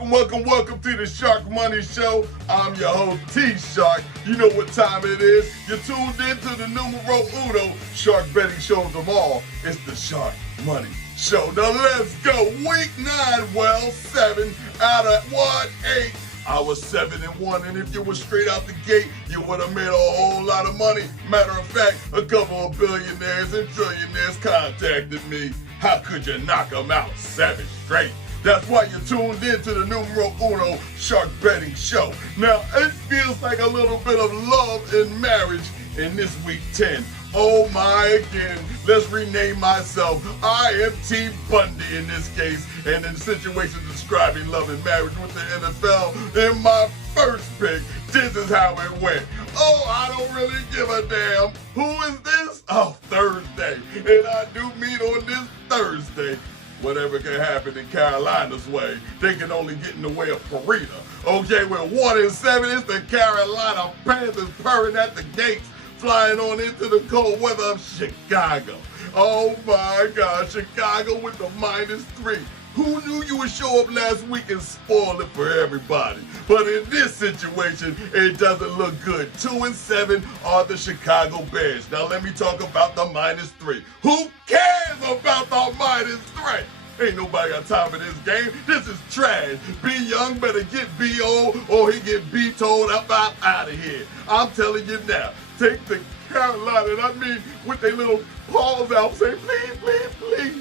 Welcome to the Sharkmoney Show. I'm your host, T-Shark. You know what time it is. You're tuned in to the numero uno shark betting show of them all. It's the Sharkmoney Show. Now let's go. Week 9, well, 7 out of 8. I was 7-1, and if you were straight out the gate, you would have made a whole lot of money. Matter of fact, a couple of billionaires and trillionaires contacted me. How could you knock them out 7 straight? That's why you're tuned in to the numero uno shark betting show. Now, it feels like a little bit of love and marriage in this week 10. Oh my again, let's rename myself. I am T. Bundy in this case, and in the situation describing love and marriage with the NFL, in my first pick, this is how it went. Oh, I don't really give a damn. Who is this? Oh, Thursday. And I do meet on this Thursday. Whatever can happen in Carolina's way, they can only get in the way of Farida. Okay, we're 1-7. It's the Carolina Panthers purring at the gates, flying on into the cold weather of Chicago. Oh my God, Chicago with the -3. Who knew you would show up last week and spoil it for everybody? But in this situation, it doesn't look good. 2-7 are the Chicago Bears. Now let me talk about the -3. Who cares about the -3? Ain't nobody got time for this game. This is trash. B Young better get B.O. or he get B-toed up out of here. I'm telling you now, take the Carolina, and I mean with their little paws out, say please, please, please.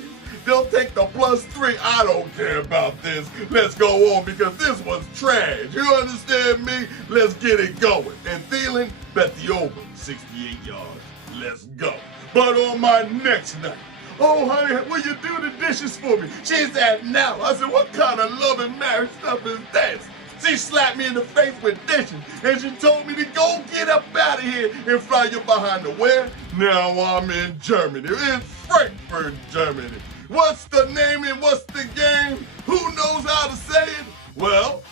They'll take the +3. I don't care about this. Let's go on because this was trash. You understand me? Let's get it going. And Thielen bet the over 68 yards. Let's go. But on my next night, oh, honey, will you do the dishes for me? She said, no. I said, what kind of love and marriage stuff is this? She slapped me in the face with dishes, and she told me to go get up out of here and fly you behind the where? Now I'm in Germany, in Frankfurt, Germany. What's the name and what's the game? Who knows how to say it? Well,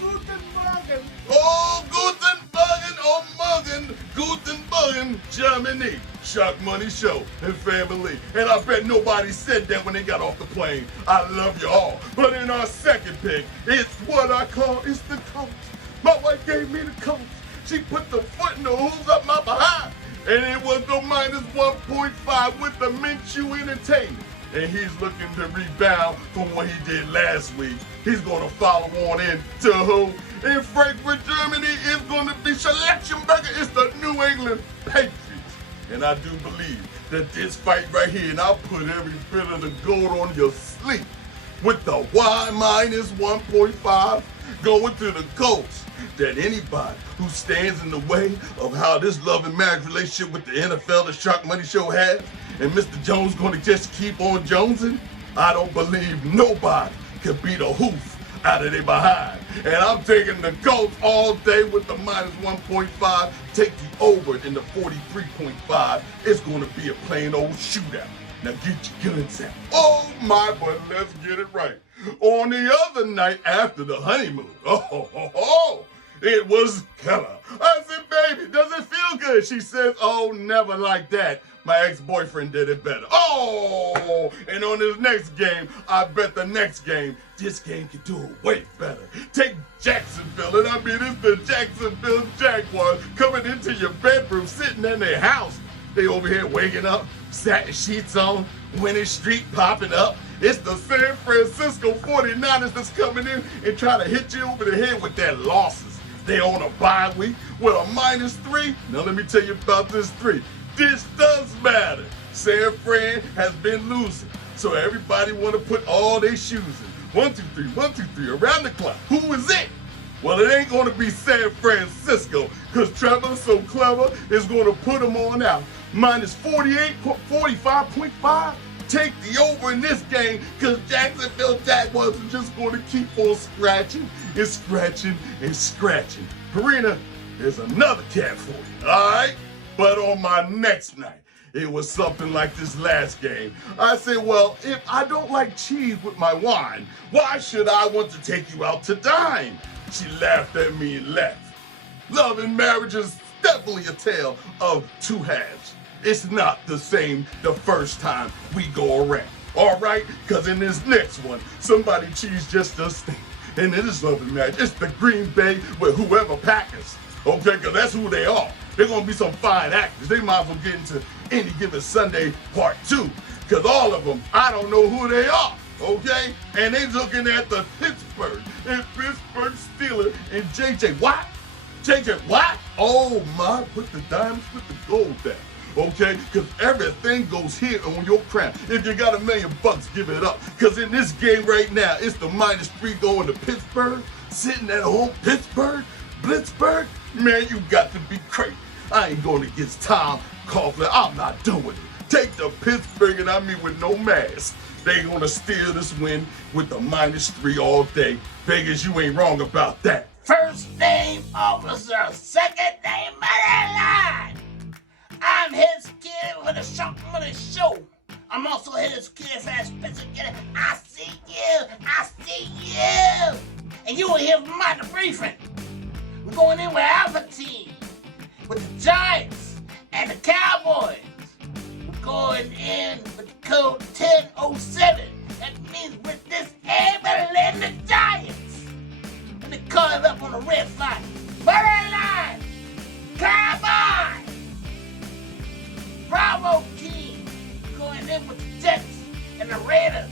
Guten Morgen. Oh, Guten Morgen, oh Morgen, Guten Morgen, Germany. Sharkmoney Show and family. And I bet nobody said that when they got off the plane. I love you all. But in our second pick, it's what I call, it's the coach. My wife gave me the coach. She put the foot in the hooves up my behind. And it was the -1.5 with the Minshew entertainment. And he's looking to rebound from what he did last week. He's going to follow on in to who? In Frankfurt, Germany, it's going to be Schlechenberger. It's the New England Patriots. And I do believe that this fight right here, and I'll put every bit of the gold on your sleeve, with the Y -1.5 going to the Colts, that anybody who stands in the way of how this love and marriage relationship with the NFL, the Sharkmoney Show has, and Mr. Jones going to just keep on jonesing, I don't believe nobody can beat a hoof out of their behind. And I'm taking the Colts all day with the -1.5. Take the over in the 43.5. It's going to be a plain old shootout. Now get your guns out. Oh my, but let's get it right. On the other night after the honeymoon, it was killer. I said, baby, does it feel good? She says, oh, never like that. My ex-boyfriend did it better. Oh, and on this next game, I bet the next game, this game can do it way better. Take Jacksonville, and I mean, it's the Jacksonville Jaguars coming into your bedroom, sitting in their house. They over here waking up, satin sheets on, Winning Street popping up. It's the San Francisco 49ers that's coming in and trying to hit you over the head with their losses. They on a bye week with a -3. Now let me tell you about this 3. This does matter. San Fran has been losing, so everybody want to put all their shoes in. 1, 2, 3, 1, 2, 3, around the clock. Who is it? Well, it ain't going to be San Francisco, because Trevor, so clever, is going to put them on out. -45.5. Take the over in this game, because Jacksonville Jaguars are just going to keep on scratching and scratching and scratching. Karina, there's another cat for you, all right? But on my next night, it was something like this last game. I said, well, if I don't like cheese with my wine, why should I want to take you out to dine? She laughed at me and left. Love and marriage is definitely a tale of two halves. It's not the same the first time we go around. All right? Because in this next one, somebody cheese just does stink. And in this lovely match, it's the Green Bay with whoever Packers. Okay, because that's who they are. They're going to be some fine actors. They might as well get into Any Given Sunday Part 2. Because all of them, I don't know who they are. Okay? And they looking at the Pittsburgh Steelers and J.J. Watt. J.J. Watt? Oh my, put the diamonds, put the gold down. Okay? Because everything goes here on your crown. If you got $1 million, give it up. Because in this game right now, it's the -3 going to Pittsburgh. Sitting at home, Blitzburg. Man, you got to be crazy. I ain't going against Tom Coughlin. I'm not doing it. Take the Pittsburgh, and I mean with no mask. They gonna steal this win with the -3 all day. Vegas, you ain't wrong about that. First name officer, second name money. I'm his kid for the Sharkmoney show. I'm also his kid for that special kid. I see you. And you will hear from my briefing. We're going in with Alpha Team, with the Giants and the Cowboys. We're going in with the code 1007. That means with this able and the Giants. Let me call it up on the red flag. Money line, Cowboys, Bravo Team. Going in with the Jets and the Raiders.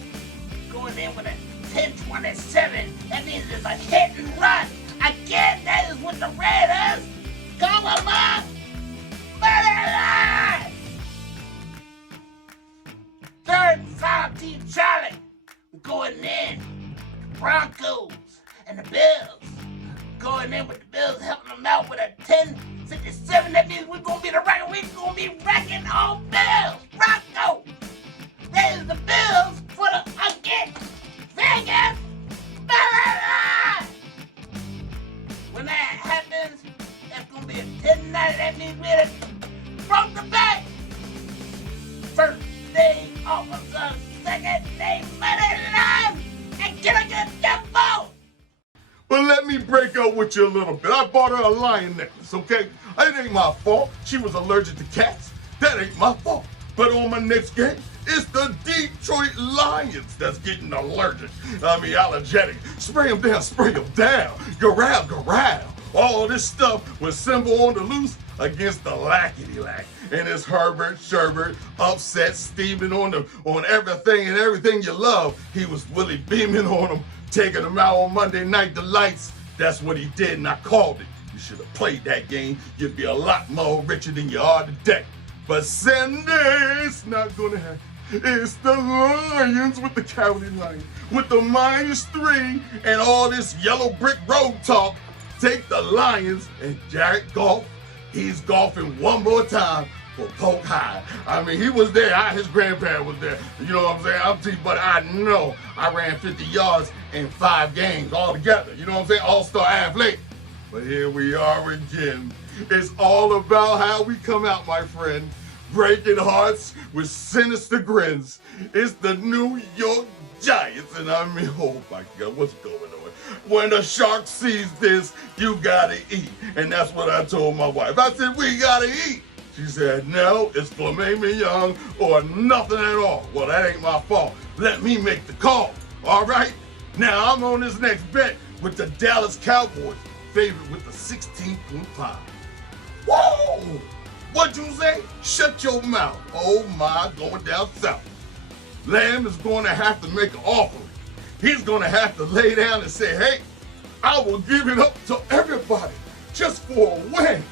Going in with a 1027. That means it's a hit and run. Again, that is with the Raiders. Come on, Mom. Money line. Third and final team, Charlie. We're going in with the Broncos and the Bills. Going in with the Bills, helping them out with a 1057. That means we're going to be the record. We're going to be wrecking on Bills. Broncos. That is the Bills for the, again, Vegas. Money line. When that happens, that's going to be a 10-90. That means we're from the back. First name officer, second name money line, and get on your tempo. But let me break out with you a little bit. I bought her a lion necklace, okay? It ain't my fault. She was allergic to cats. That ain't my fault. But on my next game, it's the Detroit Lions that's getting allergic. Allergenic. Spray them down. Growl. All this stuff with Simba on the loose against the Lackety-Lack. And it's Herbert Sherbert upset, steaming on everything you love. He was Willie beaming on them, taking them out on Monday Night Delights. That's what he did, and I called it. You should have played that game. You'd be a lot more richer than you are today. But Sunday's not gonna happen. It's the Lions with the Cowardly Lions. With the -3 and all this yellow brick road talk, take the Lions and Jared Goff. He's golfing one more time for Polk High. He was there. His grandparent was there. You know what I'm saying? I'm telling you, but I know I ran 50 yards in 5 games altogether. You know what I'm saying? All-star athlete. But here we are again. It's all about how we come out, my friend. Breaking hearts with sinister grins. It's the New York Giants. And oh my God, what's going on? When the shark sees this, you gotta eat. And that's what I told my wife. I said, we gotta eat. She said, no, it's filet mignon or nothing at all. Well, that ain't my fault. Let me make the call. All right? Now I'm on this next bet with the Dallas Cowboys, favorite with the 16.5. Whoa! What'd you say? Shut your mouth. Oh my, going down south. Lamb is going to have to make an offering. He's going to have to lay down and say, hey, I will give it up to everybody just for a win.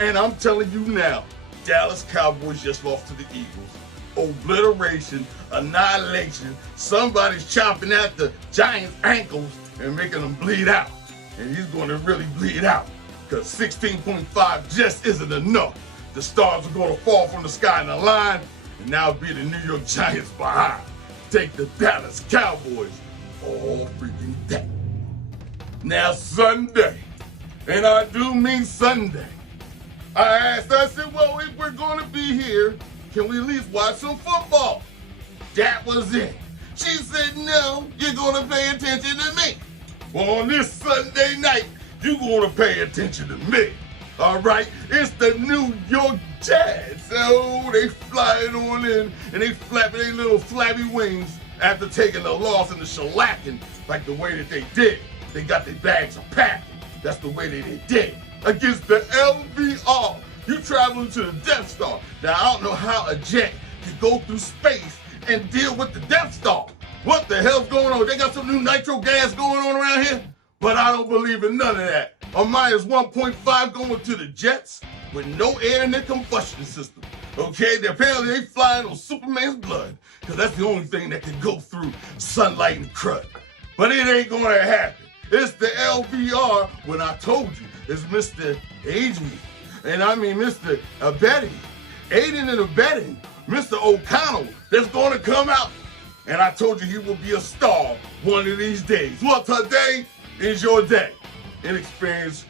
And I'm telling you now, Dallas Cowboys just lost to the Eagles. Obliteration, annihilation. Somebody's chopping at the Giants' ankles and making them bleed out. And he's going to really bleed out because 16.5 just isn't enough. The stars are going to fall from the sky in the line, and now be the New York Giants behind. Take the Dallas Cowboys all freaking day. Now Sunday, and I do mean Sunday, I said, well, if we're going to be here, can we at least watch some football? That was it. She said, no, you're going to pay attention to me. Well, on this Sunday night, you're going to pay attention to me. All right, it's the New York Jets. So they flying on in and they flapping their little flabby wings after taking the loss and the shellacking like the way that they did. they got their bags of packing. That's the way they did. Against the LVR, you traveling to the Death Star. Now, I don't know how a jet can go through space and deal with the Death Star. What the hell's going on? They got some new nitro gas going on around here? But I don't believe in none of that. A minus 1.5 going to the jets with no air in their combustion system. Okay, apparently they flying on Superman's blood, because that's the only thing that can go through sunlight and crud. But it ain't gonna happen. It's the LVR, when I told you, it's Mr. Adrian, and I mean Mr. Abetting, aiding and abetting Mr. O'Connell that's gonna come out. And I told you he will be a star one of these days. Well, today is your day. Inexperience,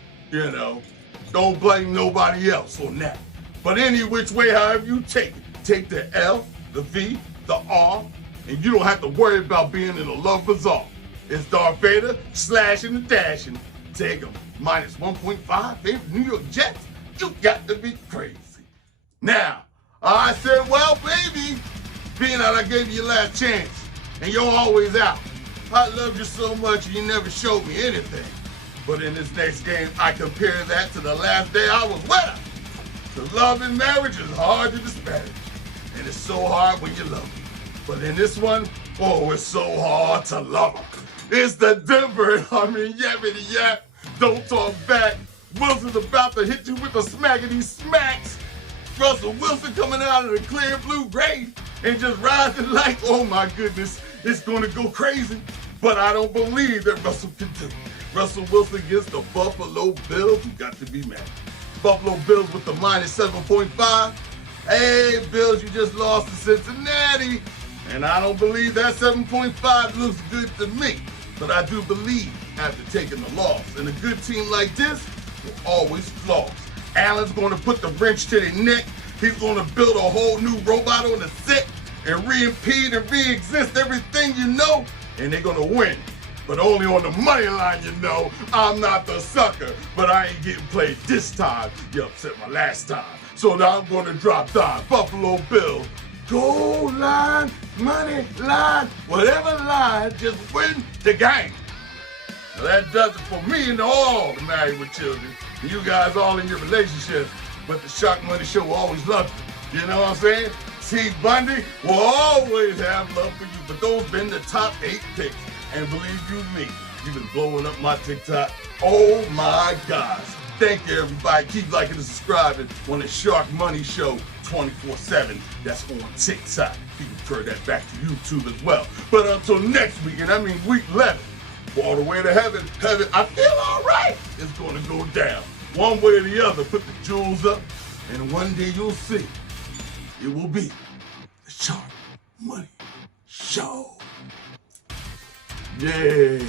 don't blame nobody else on that. But any which way, however you take it, take the L, the V, the R, and you don't have to worry about being in a love bazaar. It's Darth Vader slashing and dashing. Take them. Minus 1.5, favorite New York Jets? You got to be crazy. Now, I said, well, baby, being that I gave you your last chance, and you're always out. I loved you so much and you never showed me anything. But in this next game, I compare that to the last day I was with her. The love and marriage is hard to disparage. And it's so hard when you love them. But in this one, oh, it's so hard to love them. It's the Denver, yappity yap. Don't talk back. Wilson's about to hit you with the smackety smacks. Russell Wilson coming out of the clear blue grave and just rising like, oh my goodness, it's going to go crazy. But I don't believe that Russell can do it. Russell Wilson against the Buffalo Bills, you got to be mad. Buffalo Bills with the minus 7.5. Hey, Bills, you just lost to Cincinnati. And I don't believe that 7.5 looks good to me. But I do believe after taking the loss. And a good team like this will always floss. Allen's going to put the wrench to their neck. He's going to build a whole new robot on the set and re-impede and re-exist everything you know. And they're going to win. But only on the money line, I'm not the sucker, but I ain't getting played this time. You upset my last time. So now I'm going to drop down. Buffalo Bills, goal line, money line, whatever line, just win the game. Now that does it for me and all the Married with Children. And you guys all in your relationships, but the Sharkmoney Show will always love you. You know what I'm saying? T. Bundy will always have love for you. But those been the top 8 picks. And believe you me, you've been blowing up my TikTok. Oh my gosh. Thank you, everybody. Keep liking and subscribing on the Sharkmoney Show 24/7. That's on TikTok. You can refer that back to YouTube as well. But until next week, and I mean week 11, all the way to heaven, I feel all right. It's going to go down. One way or the other, put the jewels up, and one day you'll see. It will be the Sharkmoney Show. Yeah.